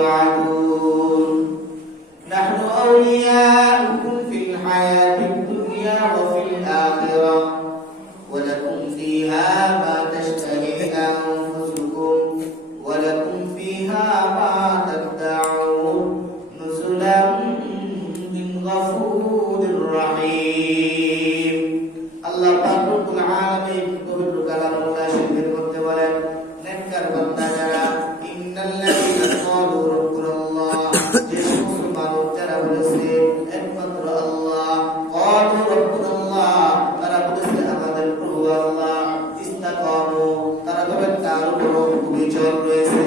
توعدون نحن أولياؤكم في الحياة الدنيا وفي الآخرة ولكم فيها ما تشتهي أنفسكم ولكم فيها ما تدعون نزلا من غفور رحيم الله পাক রব্বুল আলামিন পবিত্র কালামুল্লাহ শরীফের মধ্যে বলেন নেককার বান্দারা ইন্নাল্লাযীনা ক্বালু রাব্বুনাল্লাহ যে সমস্ত মানুষ যারা বলেছে একমাত্র আল্লাহ ক্বালু রাব্বুনাল্লাহ তারা বলেছে আমাদের প্রভু আল্লাহ ইস্তাকামু তারা তবে তার উপর অবিচল রয়েছে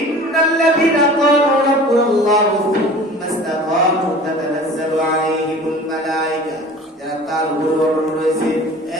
ইন্নাল্লাযীনা ক্বালু রাব্বুনাল্লাহ থুম্মা ইস্তাকামু তাতানাজ্জালু আলাইহিমুল মালায়েকা যারা তার উপর অটল রয়েছে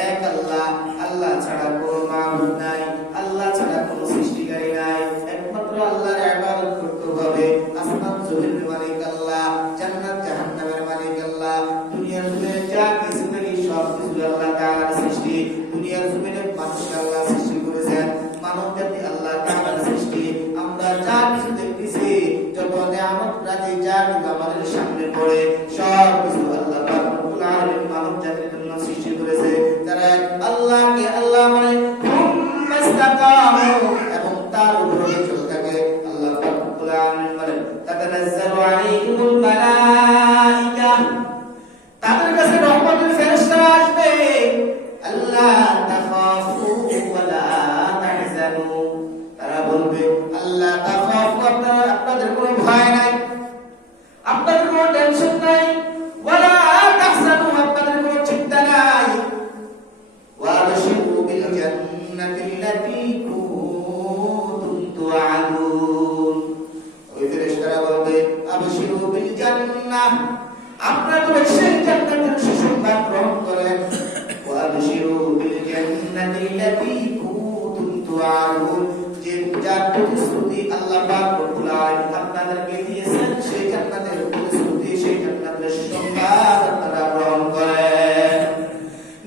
এক আল্লাহ আল্লাহ ছাড়া কোনো মাবুদ নাই আল্লাহ ছাড়া কোনো সৃষ্টিকারী নাই একমাত্র আল্লাহর ইবাদত করতে হবে আসমান জমিনের মালিক আল্লাহ জান্নাত জাহান্নামের মালিক আল্লাহ দুনিয়ার জমিনে যা কিছু নেই সব কিছু আল্লাহ তাআলার সৃষ্টি দুনিয়ার জমিনে মানুষকে আল্লাহ সৃষ্টি করেছেন মানব জাতি আল্লাহ তাআলার সৃষ্টি আমরা যা কিছু দেখতেছি যত নিয়ামত রাজি যা কিছু আমাদের সামনে পড়ে সব কিছু আল্লাহ পাক রব্বুল আলামিন মানব জাতির জন্য সৃষ্টি করেছে যারা আল্লাহকে আল্লাহ মানে হুম্মা ইস্তাকামু এবং তার উপরে চলতে থাকে আল্লাহ পাক রব্বুল আলামিন বলেন তাতানাজ্জালু আলাইহিমুল মালায়েকা তাদের কাছে রহমতের ফেরেশতারা আসবে আল্লাহ তাখাফু ওয়া লা তাহজানু তারা বলবে আল্লাহ তাখাফু আপনাদের কোনো ভয় নাই আপনাদের কোনো টেনশন নাই ওয়া লা তাহজানু আপনাদের কোনো চিন্তা নাই ওয়া বাশিরু বিল জান্নাতি আল্লাতী কুনতুম তুআদুন ওই ফেরেশতারা বলবে আবাশিরু বিল জান্নাহ আপনারা তো সেই জান্নাতের সুসংবাদ গ্রহণ করেন ওয়া বাশিরু বিল জান্নাতি আল্লাতী কুনতুম তুআদুন যে যার প্রতিশ্রুতি আল্লাহ পাক রব্বুল আলামিন আপনাদেরকে দিয়েছেন সেই জান্নাতের প্রতিশ্রুতি সেই জান্নাতের সুসংবাদ আপনারা গ্রহণ করেন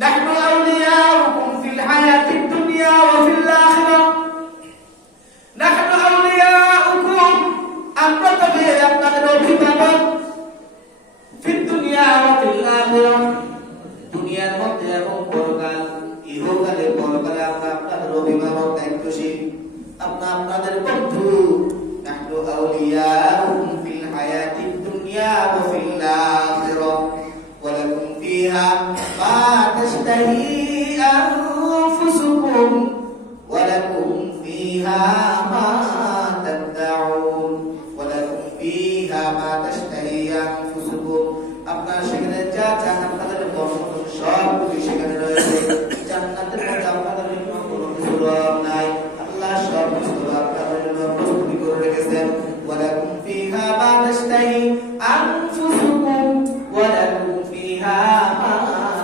নাহনু আউলিয়াউকুম ফিল হায়াতিদ দুনিয়া ওয়া ফিল আখিরাহ নাহনু আউলিয়াউকুম আমরা তবে আপনাদের অভিভাবক ফিদ দুনিয়া ওয়া ফিল আখিরাহ দুনিয়ার মধ্যে এবং পরকাল ইহকালে পরকালে আমরা আপনাদের অভিভাবক দায়িত্বশীল আমরা আপনাদের বন্ধু নাহনু আউলিয়াউকুম ফিল হায়াতিদ দুনিয়া ওয়া ফিল আখিরাহ ওয়া লাকুম ফিহা মা তাশতাহি আনফুসুকুম ওয়া লাকুম ফিহা মা তাদউন ওয়া লাকুম ফিহা মা তাশতাহি আনফুসুকুম আপনারা সেখানে যা চান আপনাদের পছন্দ সব কিছু সেখানে রয়েছে জান্নাতের মধ্যে আপনাদের জন্য কোনো কিছু নাই আল্লাহ সব কিছু আপনাদের জন্য প্রস্তুতি করে রেখেছেন ওয়া লাকুম ফিহা মা তাশতাহি আনফুসুকুম ওয়া লাকুম ফিহা মা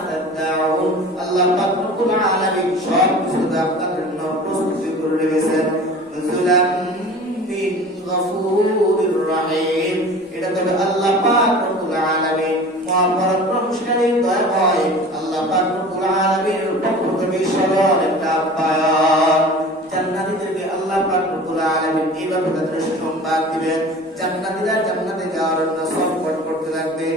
তাদউন আল্লাহ পাক রব্বুল আলামিন সব কিছু আপনাদের জন্য প্রস্তুতি করে রেখেছেন নুজুলাম মিন গফুরির রহিম এটা তবে আল্লাহ পাক রব্বুল আলামিন মহাপরাক্রমশালী দয়াময় আল্লাহ পাক রব্বুল আলামিনের পক্ষ থেকে সরল একটা আপ্যায়ন জান্নাতীদেরকে আল্লাহ পাক রব্বুল আলামিন এইভাবে তাদের সুসংবাদ দিবেন জান্নাতীরা জান্নাতে যাওয়ার জন্য সফর করতে লাগবে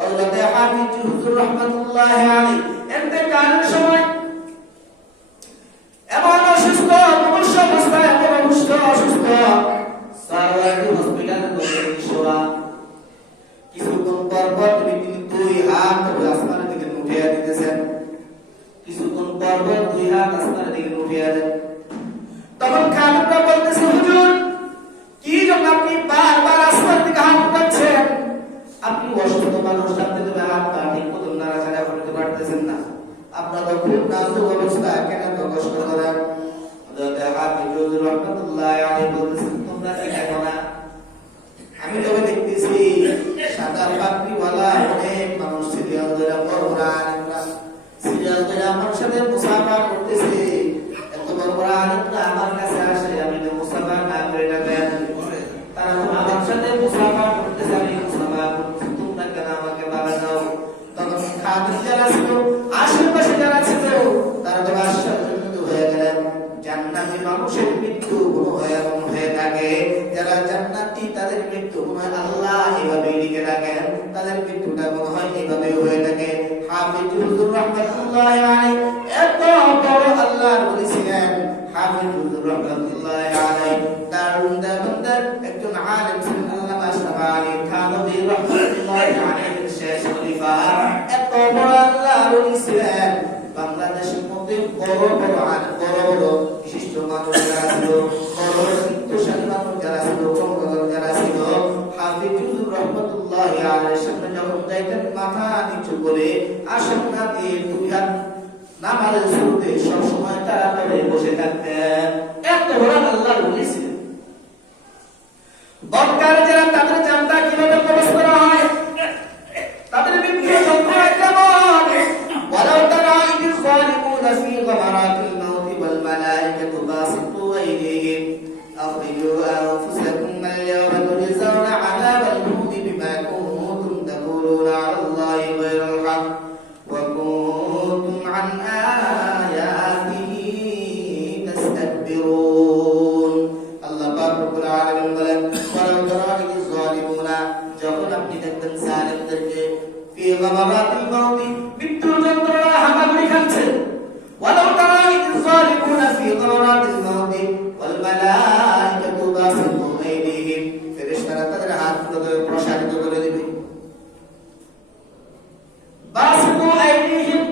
হযরত হাফিজ হুজুর রাহমাতুল্লাহি আলাইহি ইন্তেকালের সময় এমন অসুস্থ মুমূর্ষু অবস্থায় অসুস্থ সারওয়ারী হসপিটালে ভর্তি শোয়া কিছুক্ষণ পর তিনি দুই হাত আসমানের দিকে উঠিয়ে দিতেছেন কিছুক্ষণ পর দুই হাত আসমানের দিকে উঠিয়ে দেন তখন খালিদরা বলতেছে হুজুর কি জন্য আপনি বারবার আসমানের দিকে হাত উঠাচ্ছেন আপনি অসুস্থ মানুষ আপনি তো হাত পা ঠিক মতো নাড়াচাড়া করতে পারতেছেন না আপনার তো খুব নাজুক অবস্থা কেন তো কষ্ট করেন হযরত হাফিজ হুজুর রাহমাতুল্লাহি আলাইহি বলতেছেন তোমরা কি দেখো না আমি তো দেখতেছি সাদা পাগড়িওয়ালা অনেক মানুষ সিরিয়াল ধরে কোরআন সিরিয়াল ধরে আমার সাথে মুসাফা করতেছে এত বড় কোরআন আমার কাছে আসে আমি তো মুসাফা না করে টাকা তারা তো আমার সাথে মুসাফা করতেছে আমি মুসাফা করতেছি তোমরা কেন আমাকে বাধা দাও তখন খাদিজা যারা ছিল আশেপাশে যারা ছিল তারা তো আশ্চর্য হয়ে গেলেন জান্নাতি মানুষের মৃত্যু হয়ে থাকে যারা জান্নাতি তাদের মৃত্যু মনে হয় আল্লাহ এভাবে লিখে রাখেন, তাদের মৃত্যুটা মনে হয় এভাবে হয়ে থাকে। হাফিজ হুজুর রাহমাতুল্লাহি আলাইহি এত বড় আল্লাহর ওলি ছিলেন। হাফিজ হুজুর রাহমাতুল্লাহি আলাইহি দারুন দাবন্দার একজন আলেম ছিলেন। আল্লামা আশরাফ আলী থানভী রাহমাতুল্লাহি আলাইহি শেষ খলিফা এত বড় আল্লাহর ওলি ছিলেন। বাংলাদেশের মধ্যে বড় বড় আলেম, বড় বড় বিশিষ্ট মানুষ যারা ছিল, বড় বড় বিত্তশালী মানুষ যারা ছিল, জনগণ যারা ছিল, হাফিজ হুজুর রাহমাতুল্লাহি আলাইহির সামনে যখন যাইতেন মাথা নিচু করে আসন না দিয়ে দুই হাত নামাজের শুরুতে সবসময় তারা করে বসে থাকতেন। এত বড় আল্লাহর ওলি ছিলেন। বক্তার যারা তাদের জানতা কিভাবে কবজ করা হয়, তাদের মৃত্যু যন্ত্রণা কেমন। ওয়ালাউ তারা ইযিল যালিমুনা ফি গামারাতিল মাউতি ওয়াল মালাইকাতু বাসিতু আইদিহিম আখরিজু আনফুসাকুম আল-ইয়াওমা তুজজাউনা আযাবাল হুনি বিমা কুনতুম তাকুলুনা আলাল্লাহি গায়রাল হক ওয়া কুনতুম আন আয়াতিহি তাস্তাকবিরুন। আল্লাহ পাক রব্বুল আলামিন বলেন, ওয়ালাউ তারা ইযিল যালিমুনা, যখন আপনি দেখবেন জালিমদেরকে ফি গামারাতিল মাউতি মৃত্যুর যন্ত্রণা হামাগুড়ি খাচ্ছে, ওয়ালাউ তারা ইযিল যালিমুনা ফি গামারাতিল মাউতি ওয়াল মালাইকাতু বাসিতু আইদিহিম, ফেরেশতারা তাদের হাতগুলো প্রসারিত করে দিবে। বাসিতু আইদিহিম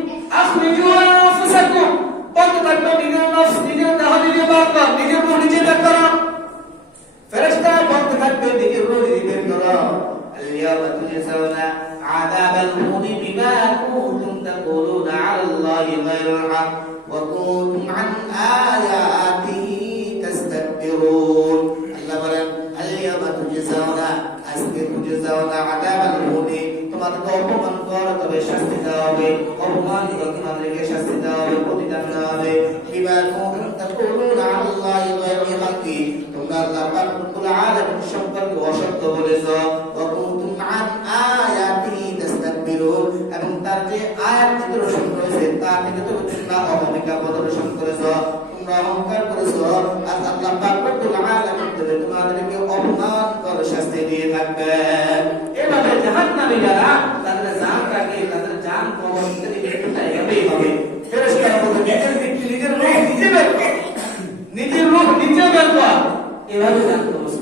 আখরিজু আনফুসাকুম, বলতে থাকবে নিজের নফস, নিজের দেহ নিজে বার কর, নিজের রূহ নিজে বের করো। ফেরেশতারা বলতে থাকবে নিজের রূহ নিজে বের করো। আল-ইয়াওমা তুজজাউনা আযাবাল হুনি বিমা কুনতুম তাকুলুনা আলাল্লাহি গায়রাল হক ওয়া কুনতুম আন আয়াতিহি তাস্তাকবিরুন। আল্লাহ বলেন, আল-ইয়াওমা তুজজাউনা, আজকে তুজজাউনা আযাবাল হুনি, তোমাদেরকে অপমান করা হবে, শাস্তি দেওয়া হবে, অপমানিত তোমাদেরকে শাস্তি দেওয়া হবে, প্রতিদান দেওয়া হবে। বিমা কুনতুম তাকুলুনা আলাল্লাহি গায়রাল হক, তোমরা আল্লাহ পাক রব্বুল আলামিন সম্পর্কে অসত্য বলেছো। ওয়া কুনতুম আন আয়াতিহি তাস্তাকবিরুন, এবং তার যে আয়াত নিদর্শন করেছে তা থেকে তোমরা অহমিকা প্রদর্শন করেছো, তোমরা অহংকার করেছো। আর আল্লাহ পাক রব্বুল আলামিন তোমাদেরকে অপমান করে শাস্তি দিয়ে থাকবেন। এভাবে জাহান্নামীরা তাদের জান রাখে, তাদের জান কবর থেকে মৃত্যুটা এভাবেই হবে। ফেরেশতারা বলবে, নিজের মৃত্যু নিজের রূহ নিজে বের কর, নিজের রূহ নিজে বের কর, এভাবে জান কবজ